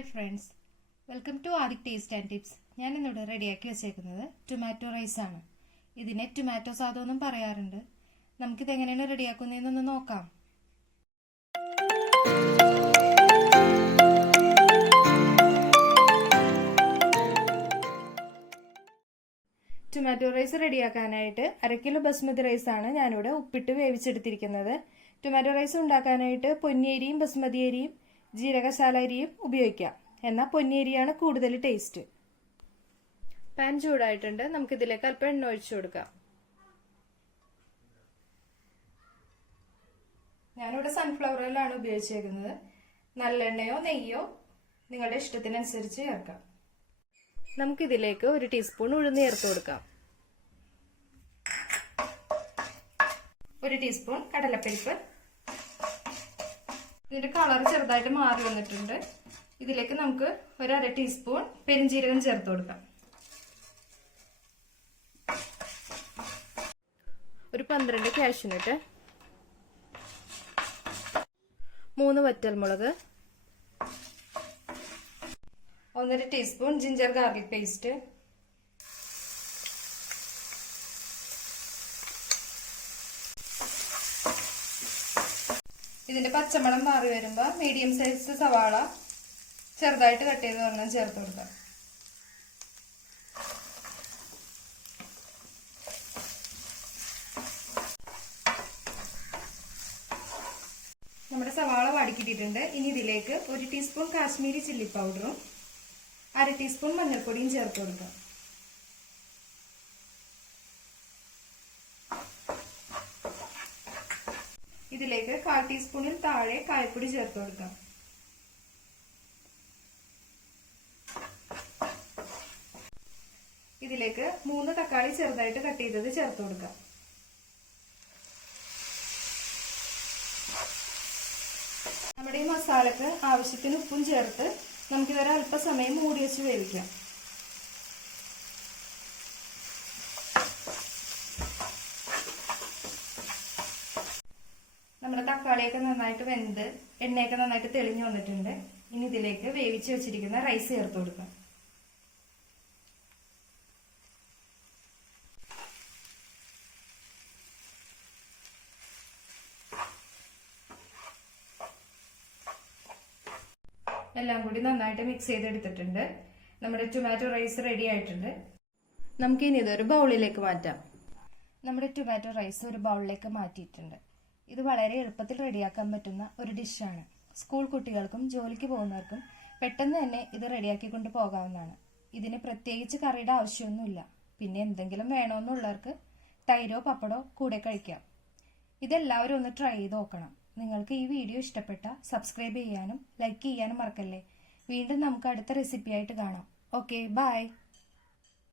Hi friends, welcome to Aadhik taste and tips. ഞാൻ ഇന്നിവിടെ റെഡിയാക്കി വെച്ചേക്കുന്നത് ടൊമാറ്റോ റൈസ് ആണ്. ഇതിനെ ടൊമാറ്റോ സാദം എന്നും പറയാറുണ്ട്. നമുക്കിത് എങ്ങനെയാണ് റെഡിയാക്കുന്നതെന്നൊന്ന് നോക്കാം. ടൊമാറ്റോ റൈസ് റെഡിയാക്കാനായിട്ട് 1/2 കിലോ ബസ്മതി റൈസാണ് ഞാനിവിടെ ഉപ്പിട്ട് വേവിച്ചെടുത്തിരിക്കുന്നത്. ടൊമാറ്റോ റൈസ് ഉണ്ടാക്കാനായിട്ട് പൊന്നിയരിയും ബസ്മതി അരിയും ജീരകശാല അരിയും ഉപയോഗിക്കാം. എന്നാൽ പൊന്നിയരിയാണ് കൂടുതൽ ടേസ്റ്റ്. പാൻ ചൂടായിട്ടുണ്ട്. നമുക്കിതിലേക്ക് അല്പം എണ്ണ ഒഴിച്ചു കൊടുക്കാം. ഞാനിവിടെ സൺഫ്ലവർ ഓയിലാണ് ഉപയോഗിച്ചേക്കുന്നത്. നല്ലെണ്ണയോ നെയ്യോ നിങ്ങളുടെ ഇഷ്ടത്തിനനുസരിച്ച് ചേർക്കാം. നമുക്കിതിലേക്ക് 1 ടീസ്പൂൺ ഉഴുന്ന് ചേർത്ത് കൊടുക്കാം. 1 ടീസ്പൂൺ കടലപ്പരിപ്പ്. ഇതിന്റെ കളർ ചെറുതായിട്ട് മാറി വന്നിട്ടുണ്ട്. ഇതിലേക്ക് നമുക്ക് 1/2 ടീസ്പൂൺ പെരിഞ്ജീരകം ചേർത്ത് കൊടുക്കാം. ഒരു 12 കാഷ്യൂനട്ട്, 3 വറ്റൽമുളക്, 1/2 ടീസ്പൂൺ ജിഞ്ചർ ഗാർലിക് പേസ്റ്റ്, ഇതിന്റെ പച്ചമണം മാറി വരുമ്പോൾ മീഡിയം സൈസ് സവാള ചെറുതായിട്ട് കട്ട് ചെയ്ത് ഒരെണ്ണം ചേർത്ത് കൊടുക്കാം. നമ്മുടെ സവാള വാടിക്കിട്ടിട്ടുണ്ട്. ഇനി ഇതിലേക്ക് 1 ടീസ്പൂൺ കാശ്മീരി ചില്ലി പൗഡറും 1/2 ടീസ്പൂൺ മഞ്ഞൾപ്പൊടിയും ചേർത്ത് കൊടുക്കാം. ഇതിലേക്ക് 1/4 ടീസ്പൂണിൽ താഴെ കായപ്പൊടി ചേർത്ത് കൊടുക്കാം. ഇതിലേക്ക് 3 തക്കാളി ചെറുതായിട്ട് കട്ട് ചെയ്തത് ചേർത്ത് കൊടുക്കാം. നമ്മുടെ ഈ മസാലക്ക് ആവശ്യത്തിന് ഉപ്പും ചേർത്ത് നമുക്കിതൊരു അല്പസമയം മൂടി വെച്ച് വേവിക്കാം. നമ്മുടെ തക്കാളിയൊക്കെ നന്നായിട്ട് വെന്ത് എണ്ണയൊക്കെ നന്നായിട്ട് തെളിഞ്ഞു വന്നിട്ടുണ്ട്. ഇനി ഇതിലേക്ക് വേവിച്ച് വെച്ചിരിക്കുന്ന റൈസ് ചേർത്ത് കൊടുക്കാം. എല്ലാം കൂടി നന്നായിട്ട് മിക്സ് ചെയ്തെടുത്തിട്ടുണ്ട്. നമ്മുടെ ടൊമാറ്റോ റൈസ് റെഡി ആയിട്ടുണ്ട്. നമുക്കിനി ഇതൊരു ബൗളിലേക്ക് മാറ്റാം. നമ്മുടെ ടൊമാറ്റോ റൈസ് ഒരു ബൗളിലേക്ക് മാറ്റിയിട്ടുണ്ട്. ഇത് വളരെ എളുപ്പത്തിൽ റെഡിയാക്കാൻ പറ്റുന്ന ഒരു ഡിഷാണ്. സ്കൂൾ കുട്ടികൾക്കും ജോലിക്ക് പോകുന്നവർക്കും പെട്ടെന്ന് തന്നെ ഇത് റെഡിയാക്കി കൊണ്ട് പോകാവുന്നതാണ്. ഇതിന് പ്രത്യേകിച്ച് കറിയുടെ ആവശ്യമൊന്നുമില്ല. പിന്നെ എന്തെങ്കിലും വേണമെന്നുള്ളവർക്ക് തൈരോ പപ്പടോ കൂടെ കഴിക്കാം. ഇതെല്ലാവരും ഒന്ന് ട്രൈ ചെയ്ത് നോക്കണം. നിങ്ങൾക്ക് ഈ വീഡിയോ ഇഷ്ടപ്പെട്ട സബ്സ്ക്രൈബ് ചെയ്യാനും ലൈക്ക് ചെയ്യാനും മറക്കല്ലേ. വീണ്ടും നമുക്ക് അടുത്ത റെസിപ്പി ആയിട്ട് കാണാം. Okay, by.